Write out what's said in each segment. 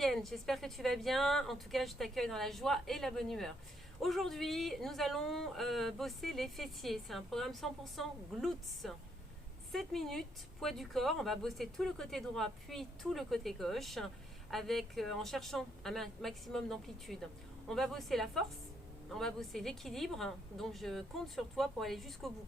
Fabienne, j'espère que tu vas bien. En tout cas, je t'accueille dans la joie et la bonne humeur. Aujourd'hui, nous allons bosser les fessiers. C'est un programme 100% glutes. 7 minutes, poids du corps. On va bosser tout le côté droit, puis tout le côté gauche, en cherchant un maximum d'amplitude. On va bosser la force, on va bosser l'équilibre. Donc, je compte sur toi pour aller jusqu'au bout.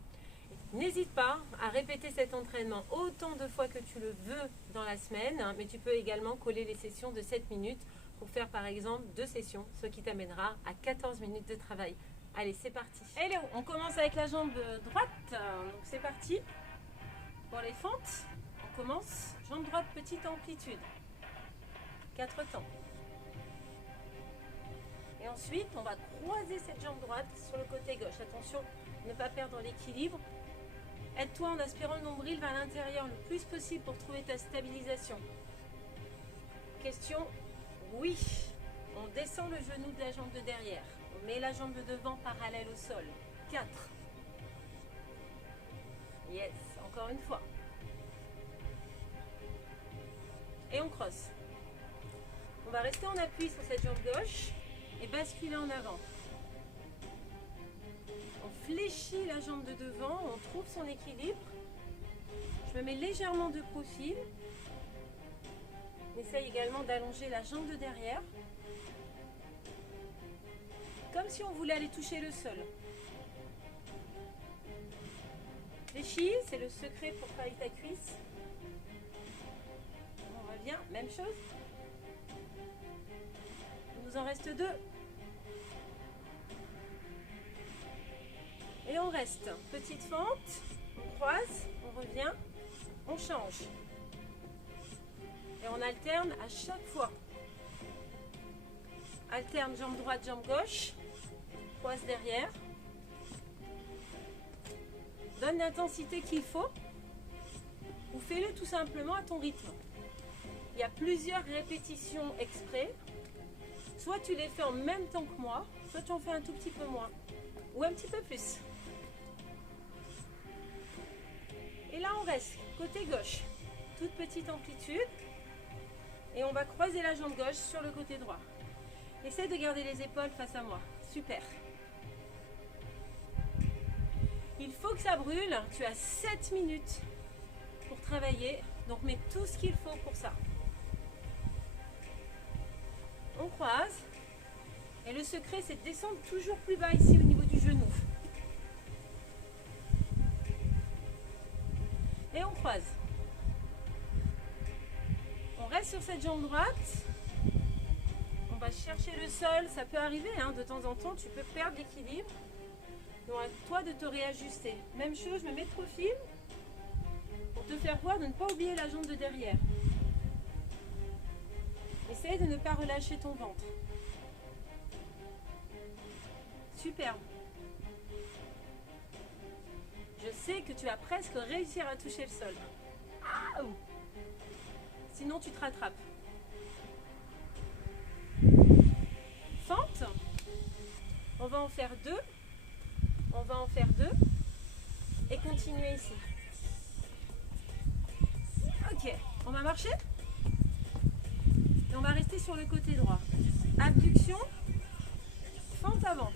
N'hésite pas à répéter cet entraînement autant de fois que tu le veux dans la semaine, mais tu peux également coller les sessions de 7 minutes pour faire par exemple 2 sessions, ce qui t'amènera à 14 minutes de travail. Allez, c'est parti. Hello, on commence avec la jambe droite, donc c'est parti. Pour les fentes, on commence, jambe droite, petite amplitude, 4 temps. Et ensuite, on va croiser cette jambe droite sur le côté gauche. Attention, ne pas perdre l'équilibre. Aide-toi en aspirant le nombril vers l'intérieur le plus possible pour trouver ta stabilisation. Question, oui. On descend le genou de la jambe de derrière. On met la jambe de devant parallèle au sol. 4. Yes, encore une fois. Et on crosse. On va rester en appui sur cette jambe gauche et basculer en avant. On fléchit la jambe de devant, on trouve son équilibre. Je me mets légèrement de profil. On essaye également d'allonger la jambe de derrière. Comme si on voulait aller toucher le sol. Fléchis, c'est le secret pour travailler ta cuisse. On revient, même chose. Il nous en reste 2. Et on reste. Petite fente, on croise, on revient, on change. Et on alterne à chaque fois. Alterne jambe droite, jambe gauche. Croise derrière. Donne l'intensité qu'il faut. Ou fais-le tout simplement à ton rythme. Il y a plusieurs répétitions exprès. Soit tu les fais en même temps que moi, soit tu en fais un tout petit peu moins. Ou un petit peu plus. Et là, on reste côté gauche, toute petite amplitude. Et on va croiser la jambe gauche sur le côté droit. Essaye de garder les épaules face à moi. Super. Il faut que ça brûle. Tu as 7 minutes pour travailler. Donc, mets tout ce qu'il faut pour ça. On croise. Et le secret, c'est de descendre toujours plus bas ici au niveau du genou. Et on croise. On reste sur cette jambe droite. On va chercher le sol. Ça peut arriver, hein, de temps en temps, tu peux perdre l'équilibre. Donc à toi de te réajuster. Même chose, je me mets de profil pour te faire voir de ne pas oublier la jambe de derrière. Essaye de ne pas relâcher ton ventre. Superbe. Je sais que tu vas presque réussir à toucher le sol. Ah! Sinon, tu te rattrapes. Fente. On va en faire 2. On va en faire 2. Et continuer ici. Ok. On va marcher. Et on va rester sur le côté droit. Abduction. Fente avant.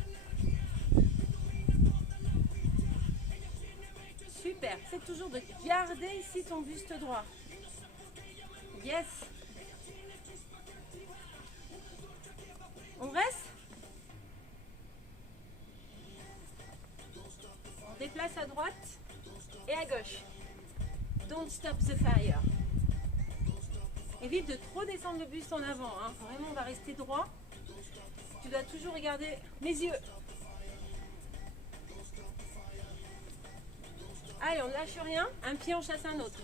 Super, c'est toujours de garder ici ton buste droit. Yes. On reste. On déplace à droite et à gauche. Don't stop the fire. Évite de trop descendre le buste en avant. Hein. Vraiment, on va rester droit. Tu dois toujours regarder mes yeux. Allez, on ne lâche rien, un pied en chasse un autre.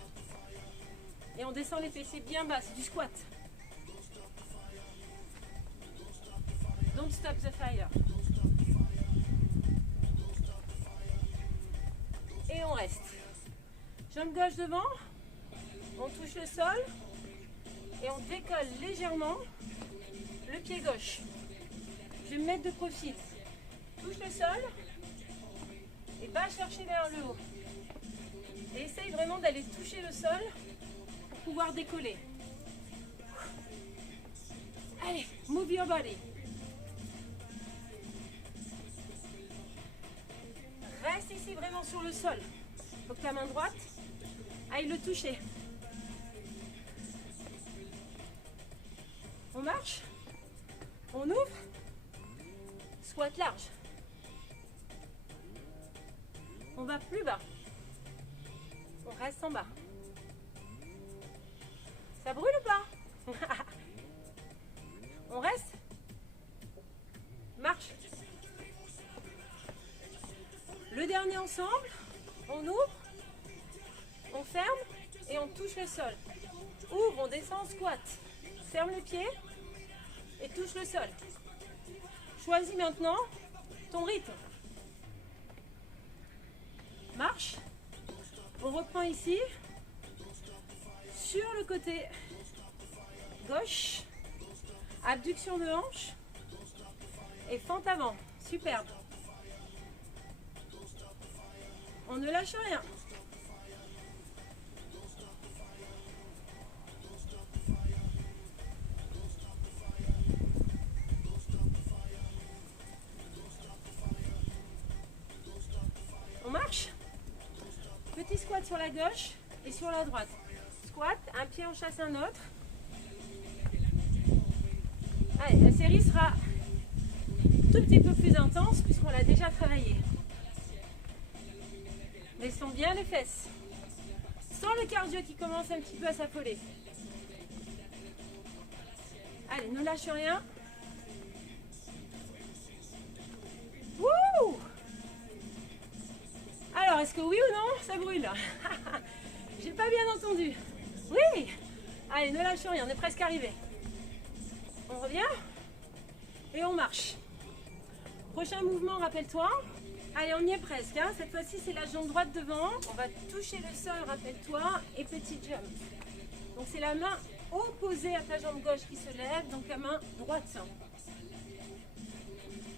Et on descend les fessiers bien bas, c'est du squat. Don't stop the fire. Et on reste. Jambe gauche devant, on touche le sol et on décolle légèrement le pied gauche. Je vais me mettre de profil. Touche le sol et va chercher vers le haut. Et essaye vraiment d'aller toucher le sol pour pouvoir décoller. Allez, move your body. Reste ici vraiment sur le sol. Faut que ta main droite aille le toucher. On marche. On ouvre. Squat large. On va plus bas. On reste en bas. Ça brûle ou pas? On reste. Marche. Le dernier ensemble. On ouvre. On ferme et on touche le sol. Ouvre, on descend en squat. Ferme le pied et touche le sol. Choisis maintenant ton rythme. Marche. On reprend ici. Sur le côté gauche. Abduction de hanche. Et fente avant. Superbe. On ne lâche rien. On marche. Petit squat sur la gauche et sur la droite. Squat, un pied en chasse un autre. Allez, la série sera tout petit peu plus intense puisqu'on l'a déjà travaillé. Laissons bien les fesses. Sans le cardio qui commence un petit peu à s'affoler. Allez, ne lâche rien. Wouh! Alors, est-ce que oui ou non, ça brûle? J'ai pas bien entendu. Oui! Allez, ne lâche rien, on est presque arrivé. On revient et on marche. Prochain mouvement, rappelle-toi. Allez, on y est presque. Hein. Cette fois-ci, c'est la jambe droite devant. On va toucher le sol, rappelle-toi, et petit jump. Donc, c'est la main opposée à ta jambe gauche qui se lève, donc la main droite.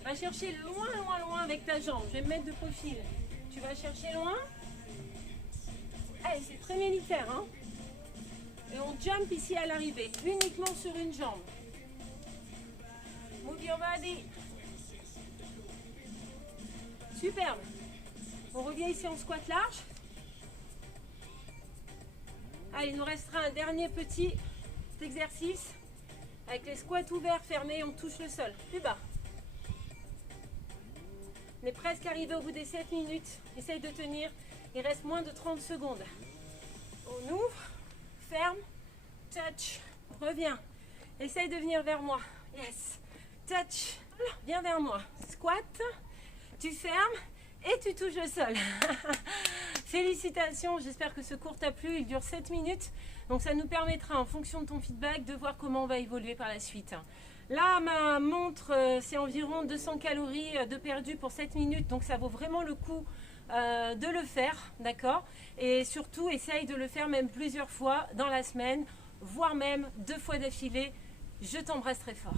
Va chercher loin, loin, loin avec ta jambe. Je vais me mettre de profil. Tu vas chercher loin. Allez, c'est très militaire. Hein. Et on jump ici à l'arrivée, uniquement sur une jambe. Move your body. Superbe. On revient ici en squat large. Allez, il nous restera un dernier petit exercice. Avec les squats ouverts, fermés, on touche le sol. Plus bas. On est presque arrivé au bout des 7 minutes. Essaye de tenir. Il reste moins de 30 secondes. On ouvre, ferme, touch, reviens. Essaye de venir vers moi. Yes. Touch. Viens vers moi. Squat. Tu fermes et tu touches le sol. Félicitations, j'espère que ce cours t'a plu. Il dure 7 minutes. Donc ça nous permettra, en fonction de ton feedback, de voir comment on va évoluer par la suite. Là, ma montre, c'est environ 200 calories de perdu pour 7 minutes. Donc ça vaut vraiment le coup de le faire, d'accord? Et surtout, essaye de le faire même plusieurs fois dans la semaine, voire même 2 fois d'affilée. Je t'embrasse très fort.